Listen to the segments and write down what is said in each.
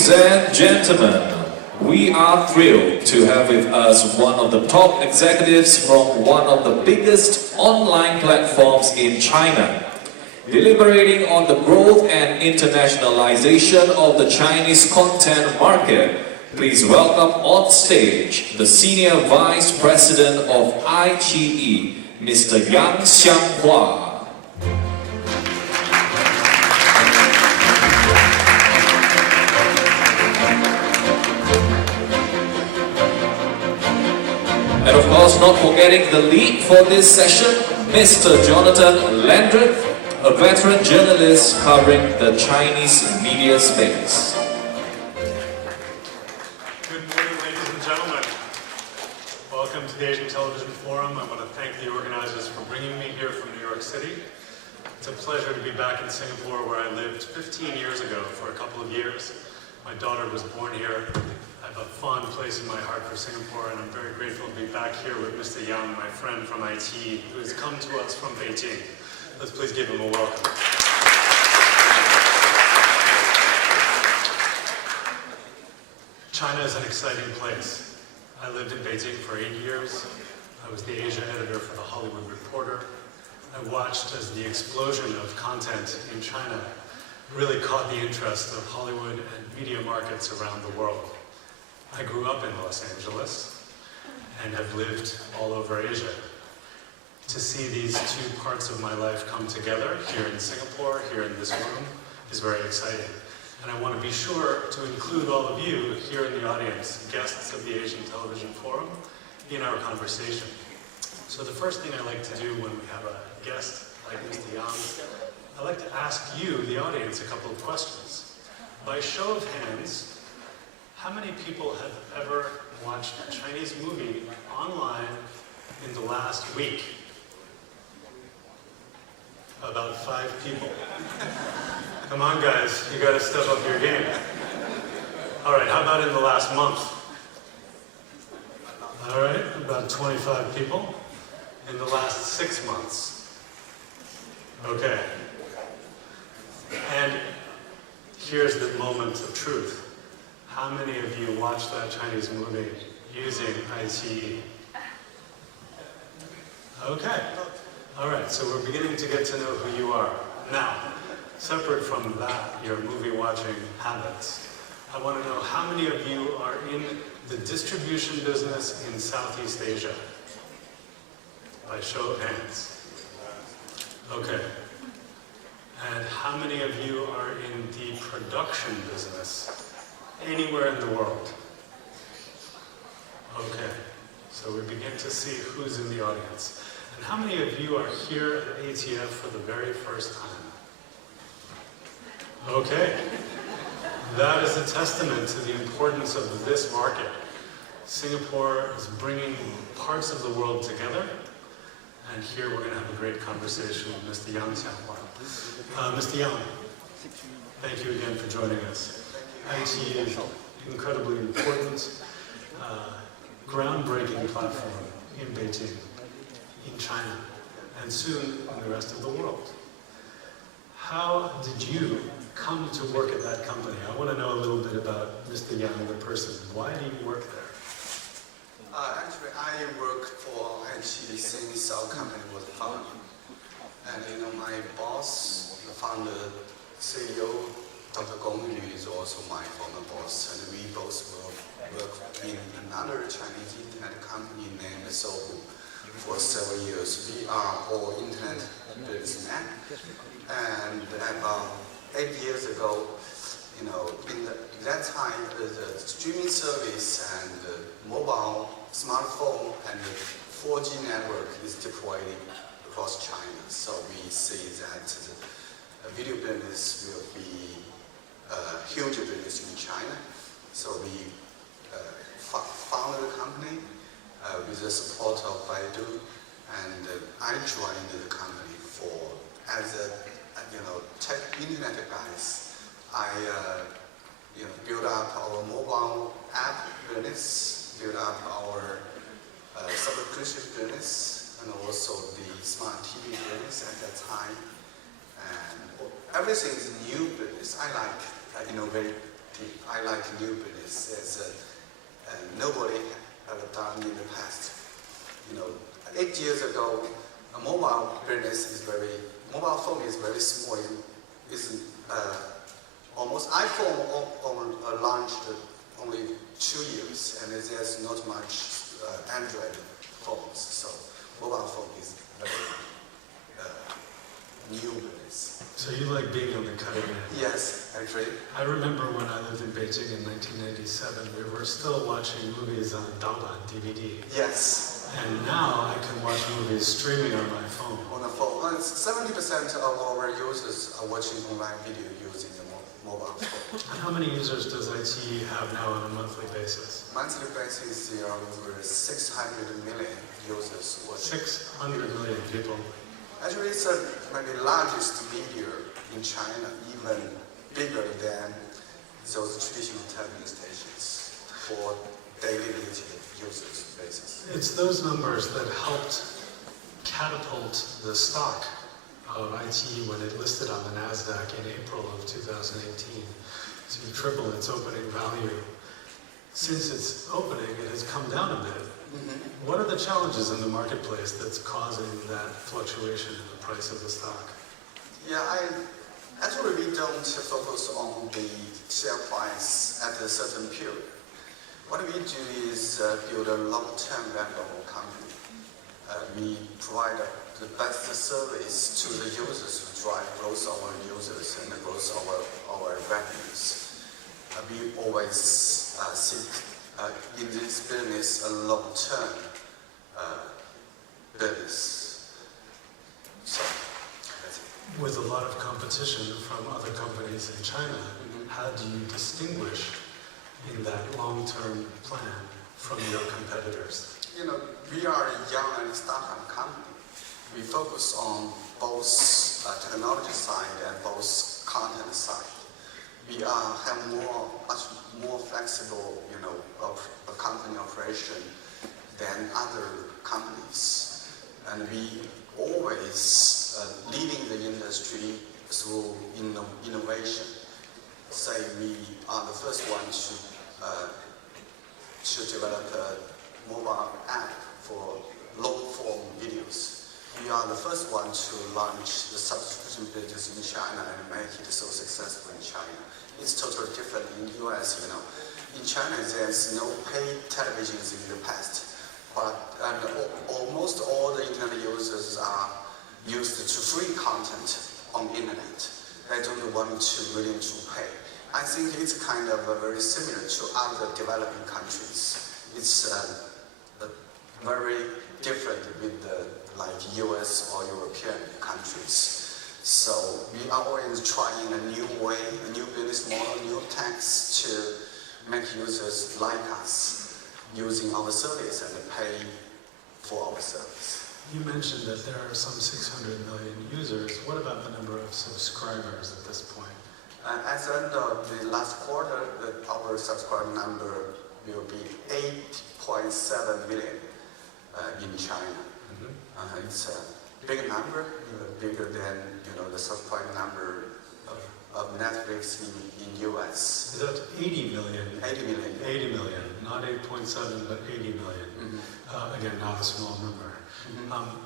Ladies and gentlemen, we are thrilled to have with us one of the top executives from one of the biggest online platforms in China, deliberating on the growth and internationalization of the Chinese content market. Please welcome on stage the Senior Vice President of iQIYI, Mr. Yang Xianghua. And of course, not forgetting the lead for this session, Mr. Jonathan Landreth, a veteran journalist covering the Chinese media space. Good morning, ladies and gentlemen. Welcome to the Asian Television Forum. I want to thank the organizers for bringing me here from New York City. It's a pleasure to be back in Singapore, where I lived 15 years ago for a couple of years. My daughter was born here. I have a fond place in my heart for Singapore, and I'm very grateful to be back here with Mr. Yang, my friend from iQIYI, who has come to us from Beijing. Let's please give him a welcome. China is an exciting place. I lived in Beijing for 8 years. I was the Asia editor for The Hollywood Reporter. I watched as the explosion of content in China really caught the interest of Hollywood and media markets around the world. I grew up in Los Angeles and have lived all over Asia. To see these two parts of my life come together here in Singapore, here in this room, is very exciting. And I want to be sure to include all of you here in the audience, guests of the Asian Television Forum, in our conversation. So the first thing I like to do when we have a guest like Mr. Yang, I like to ask you, the audience, a couple of questions. By show of hands, how many people have ever watched a Chinese movie online in the last week? About 5 people. Come on, guys, you gotta step up your game. All right, how about in the last month? All right, about 25 people. In the last 6 months. Okay. And here's the moment of truth. How many of you watched that Chinese movie using iQIYI? Okay. All right, so we're beginning to get to know who you are. Now, separate from that, your movie watching habits, I want to know how many of you are in the distribution business in Southeast Asia? By show of hands. Okay. And how many of you are in the production business anywhere in the world? Okay. So we begin to see who's in the audience. And how many of you are here at ATF for the very first time? Okay. That is a testament to the importance of this market. Singapore is bringing parts of the world together. And here we're going to have a great conversation with Mr. Yang Xianghua. Mr. Yang, thank you again for joining us. iQIYI is an incredibly important, groundbreaking platform in Beijing, in China, and soon in the rest of the world. How did you come to work at that company? I want to know a little bit about Mr. Yang, the person. Why do you work there? Actually, I worked for iQIYI since our company was founded. And my boss, the founder, CEO, Dr. Gong Yu, is also my former boss. And we both work in another Chinese internet company named Sohu for several years. We are all internet businessmen. And about 8 years ago, in that time, the streaming service and the mobile, smartphone, and the 4G network is deployed across China. So we see that the video business will be a huge business in China. So we founded the company with the support of Baidu, and I joined the company as a tech internet guys. I built up our mobile app business, built up our subscription business, and also the smart TV business at that time. And everything is new business. I like innovate I like new business as nobody ever done in the past. 8 years ago, a mobile phone is very small. It's almost iPhone launched only 2 years, and there's not much Android phones. So mobile phone is very new business. So you like being on the cutting edge? Yes, actually. I remember when I lived in Beijing in 1997, we were still watching movies on Ondemand DVD. Yes. And now I can watch movies streaming on my phone. On the phone. 70% of our users are watching online video using the mobile phone. And how many users does IT have now on a monthly basis? Monthly basis, there are over 600 million users watching. 600 million people. Actually, it's maybe largest media in China, even bigger than those traditional television stations for daily users basis. It's those numbers that helped catapult the stock of IT when it listed on the NASDAQ in April of 2018 to triple its opening value. Since its opening, it has come down a bit. Mm-hmm. What are the challenges in the marketplace that's causing that fluctuation in the price of the stock? Yeah, actually we don't focus on the share price at a certain period. What we do is build a long-term valuable company. We provide the best service to the users to drive growth of our users and growth of our revenues. We always seek in this business a long-term business. So that's it. With a lot of competition from other companies in China, how do you distinguish in that long-term plan from your competitors? We are a young and startup company. We focus on both technology side and both content side. We have much more flexible, company operation than other companies, and we always leading the industry through innovation. Say we are the first one to develop a mobile app for long-form videos. We are the first one to launch the subscription business in China and make it so successful in China. It's totally different in US, In China, there's no paid televisions in the past, but almost all the internet users are used to free content on the internet. They don't want to willing to pay. I think it's kind of very similar to other developing countries. It's very different with like US or European countries. So we are always trying a new way, a new business model, new tax to make users like us using our service and pay for our service. You mentioned that there are some 600 million users. What about the number of subscribers at this point? At the end of the last quarter, our subscriber number will be 8.7 million in China. Mm-hmm. It's a big number, bigger than the subscriber number of Netflix in US. Is that 80 million? 80 million. 80 million, not 8.7, but 80 million. Mm-hmm. Again, not a small number. Mm-hmm.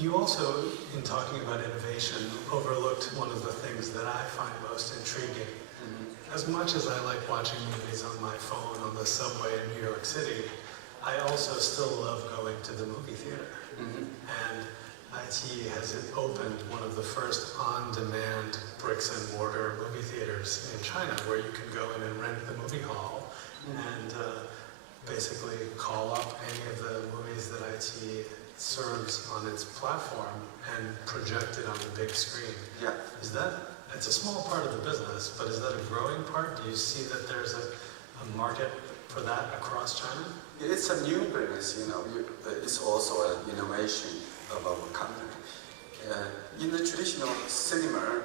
You also, in talking about innovation, overlooked one of the things that I find most intriguing. Mm-hmm. As much as I like watching movies on my phone on the subway in New York City, I also still love going to the movie theater. Mm-hmm. And IT has opened one of the first on-demand bricks and mortar movie theaters in China, where you can go in and rent the movie hall and basically call up any of the movies that IT serves on its platform and project it on the big screen. Yeah. It's a small part of the business, but is that a growing part? Do you see that there's a market for that across China? It's a new business, it's also an innovation of our company. In the traditional cinema,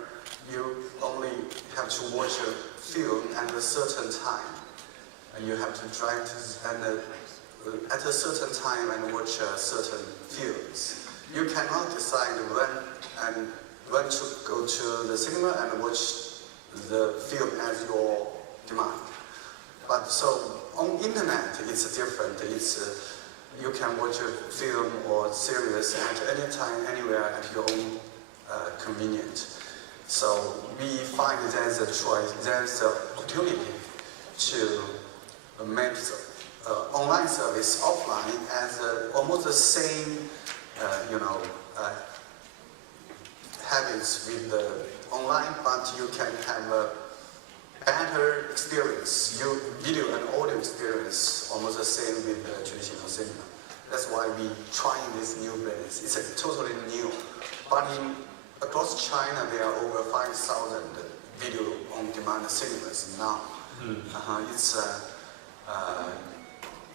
you only have to watch a film at a certain time, and you have to drive at a certain time and watch certain films. You cannot decide when to go to the cinema and watch the film at your demand. But so on internet, it's different. It's you can watch a film or series at any time, anywhere, at your own convenience. So we find there's a choice, there's an opportunity to make online service offline as almost the same, habits with the online, but you can have a better experience. Video and audio experience almost the same with the traditional cinema. That's why we trying this new business. It's totally new, but across China there are over 5,000 video on demand cinemas now.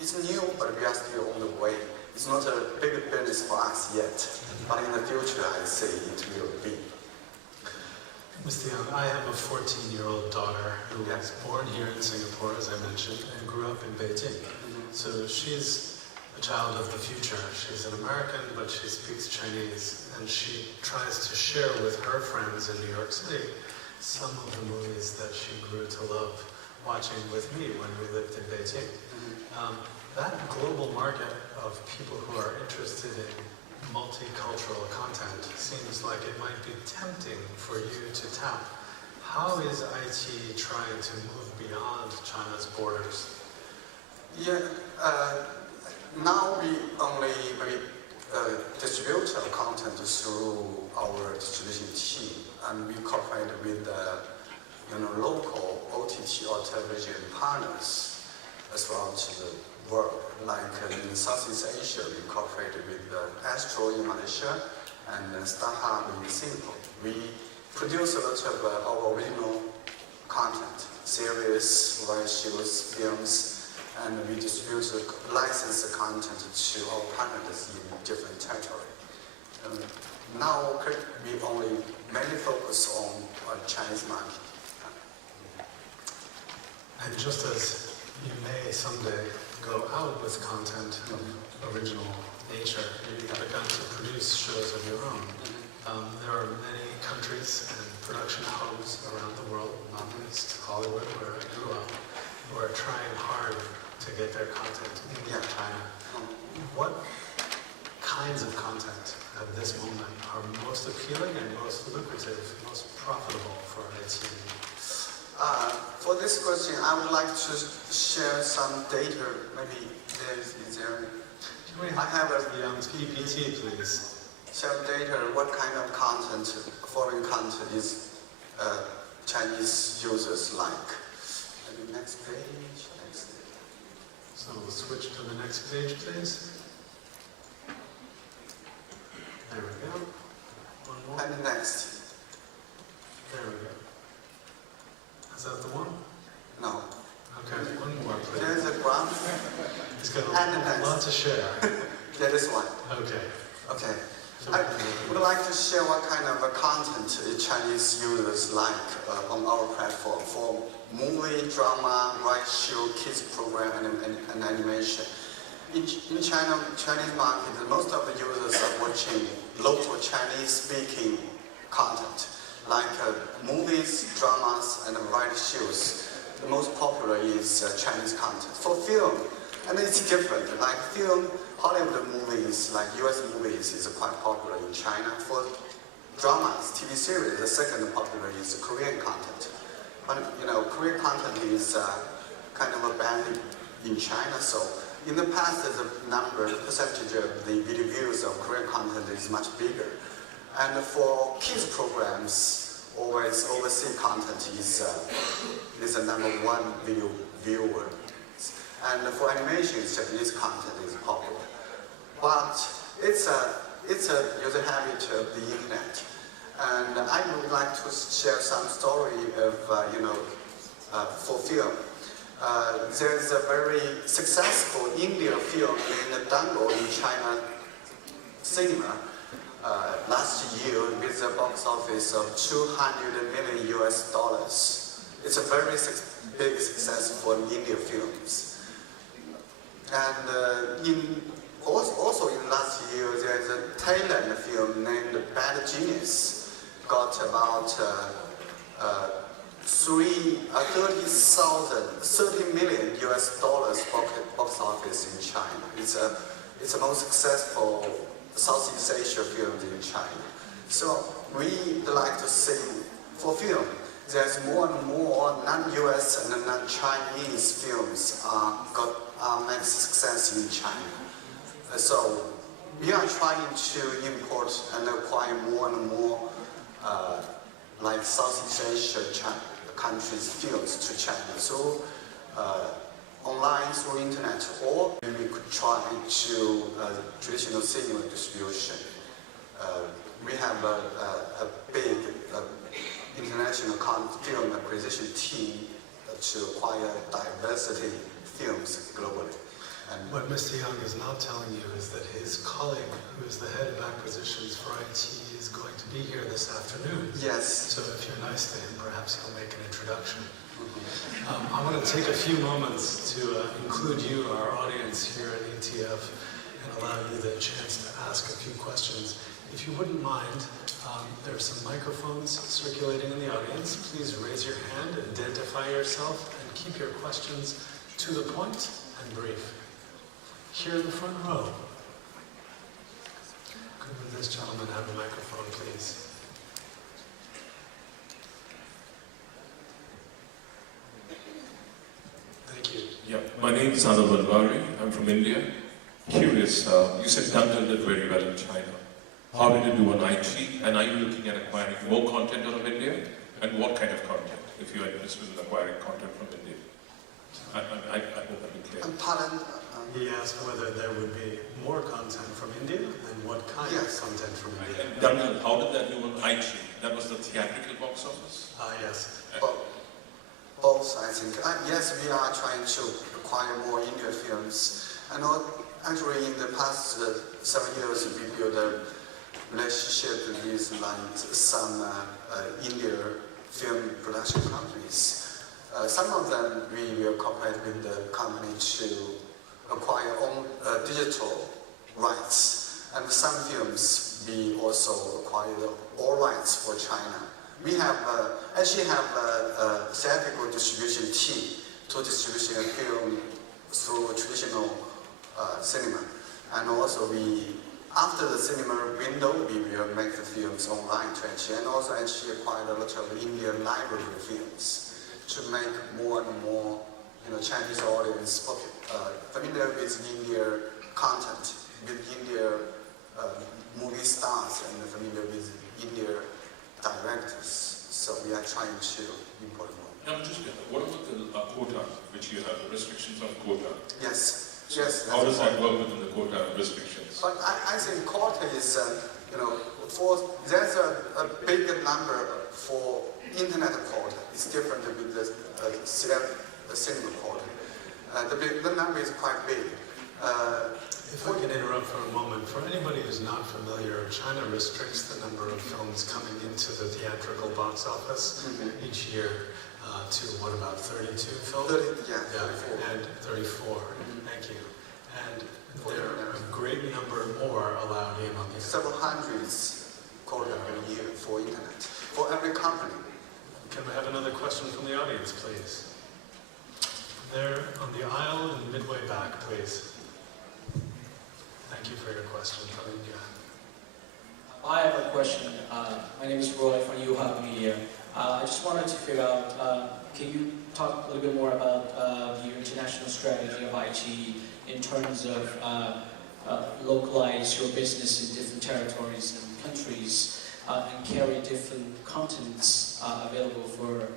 It's new, but we are still on the way. It's not a big business for us yet, but in the future I say it will be. Mr. Yang, I have a 14-year-old daughter who was born here in Singapore, as I mentioned, and grew up in Beijing. So she's a child of the future. She's an American, but she speaks Chinese, and she tries to share with her friends in New York City some of the movies that she grew to love watching with me when we lived in Beijing. That global market of people who are interested in multicultural content seems like it might be tempting for you to tap. How is IT trying to move beyond China's borders? Yeah, now we only distribute our content through our distribution team, and we cooperate with local OTT or television partners as well to the world. Like in Southeast Asia, we cooperate with Astro in Malaysia and StarHub in Singapore. We produce a lot of our original content, series, live shows, films, and we distribute licensed content to our partners in different territories. Now we only mainly focus on Chinese market. And just as you may someday go out with content of original nature, you've begun to produce shows of your own. There are many countries and production hubs around the world, not least Hollywood, where I grew up, who are trying hard to get their content in China. What kinds of content at this moment are most appealing and most lucrative, most profitable for IT? For this question, I would like to share some data. Maybe is there? I have a PPT, please. Share data. What kind of content, foreign content, is Chinese users like? Maybe next page. So we'll switch to the next page, please. There we go. One more. And next. There we go. Is that the one? No. Okay, one more, please. There's a graph. He's got And a lot to share. Yeah, this one. Okay. Okay. So I would like to share what kind of content Chinese users like on our platform for movie, drama, live show, kids program, and animation. In China, Chinese market, most of the users are watching local Chinese-speaking content, like movies, dramas, and variety shows. The most popular is Chinese content. For film, and it's different. Like film, Hollywood movies, like US movies, is quite popular in China. For dramas, TV series, the second popular is Korean content. But Korean content is kind of a banned in China. So in the past, the percentage of the video views of Korean content is much bigger. And for kids programs, always overseas content is the number one video viewer. And for animations, Japanese content is popular. But it's a user habit of the internet. And I would like to share some story of, for film. There's a very successful Indian film named Dango in China cinema last year with a box office of $200 million US. It's a very big success for Indian films. And also in last year, there's a Thailand film named Bad Genius, got about 30 million US dollars box office in China. It's the most successful Southeast Asia film in China. So we like to see for film, there's more and more non-US and non-Chinese films make success in China. So we are trying to import and acquire more and more like Southeast Asia countries' films to China. So online through internet, or we could try to traditional cinema distribution. We have a big international film acquisition team to acquire diversity films globally. And what Mr. Yang is not telling you is that his colleague, who is the head of acquisitions for IT, is going to be here this afternoon. yes, So if you're nice to him, perhaps he'll make an introduction. I want to take a few moments to include you, our audience here at ETF, and allow you the chance to ask a few questions. If you wouldn't mind, there are some microphones circulating in the audience. Please raise your hand, identify yourself, and keep your questions to the point and brief. Here in the front row. Could this gentleman have a microphone, please? Thank you. Yeah, my name is Anand Valvari. I'm from India. Curious, you said Duncan did very well in China. How did you do on IT? And are you looking at acquiring more content out of India? And what kind of content, if you are interested in acquiring content from India? I hope that be clear. pardon? He asked whether there would be more content from India and what kind Yes. of content from India. And Duncan, how did that do on IT? That was the theatrical box office? Yes. Both, I think. Yes, we are trying to acquire more Indian films. And actually, in the past 7 years, we built a relationship with some Indian film production companies. Some of them we will cooperate with the company to acquire own digital rights. And some films we also acquire all rights for China. We have actually have a theatrical distribution team to distribute a film through traditional cinema. And also after the cinema window, we will make the films online to actually, and also actually acquire a lot of Indian library films to make more and more Chinese audience familiar with Indian content, with Indian movie stars, and familiar with Indian directors. So we are trying to import more. Now, what about the quota, which you have, the restrictions on quota? Yes, yes. How does that work within the quota restrictions? But I think quota is, there's a bigger number for internet quota. It's different with the cinema quota. The number is quite big. If I can interrupt for a moment, for anybody who's not familiar, China restricts the number of films coming into the theatrical box office each year to what, about 32 films? 34. And 34, thank you. And there are a great number more allowed in on the Several hundreds quota a year for internet, for every company. Can we have another question from the audience, please? There on the aisle and midway back, please. Thank you for your question from India. I have a question. My name is Roy from Yuhak Media. I just wanted to figure out, can you talk a little bit more about your international strategy of IT in terms of localize your business in different territories and countries and carry different contents available for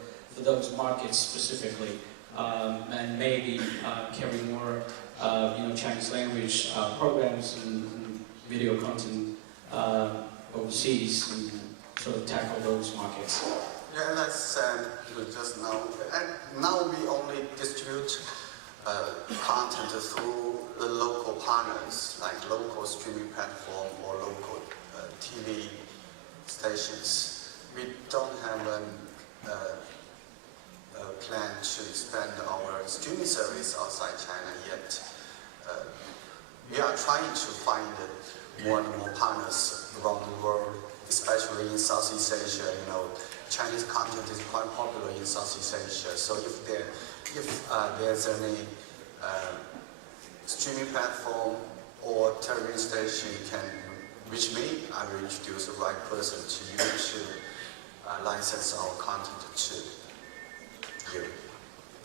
those markets specifically, and maybe carry more Chinese language programs and video content overseas and sort of tackle those markets. Yeah, that's said just now. And now we only distribute content through the local partners, like local streaming platform or local TV stations. We don't have a plan to expand our streaming service outside China yet. We are trying to find more and more partners around the world, especially in Southeast Asia, Chinese content is quite popular in Southeast Asia. So if there's any streaming platform or television station can reach me, I will introduce the right person to you to license our content to you.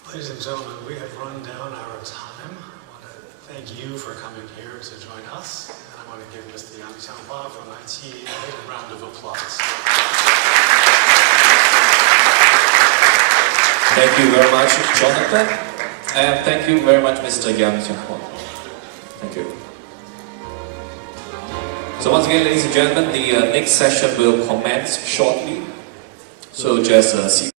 Ladies and gentlemen, we have run down our time. I want to thank you for coming here to join us. And I want to give Mr. Yang Xianghua from IT a round of applause. Thank you very much, Jonathan. And thank you very much, Mr. Yang Xianghua. Thank you. So once again, ladies and gentlemen, the next session will commence shortly. So just see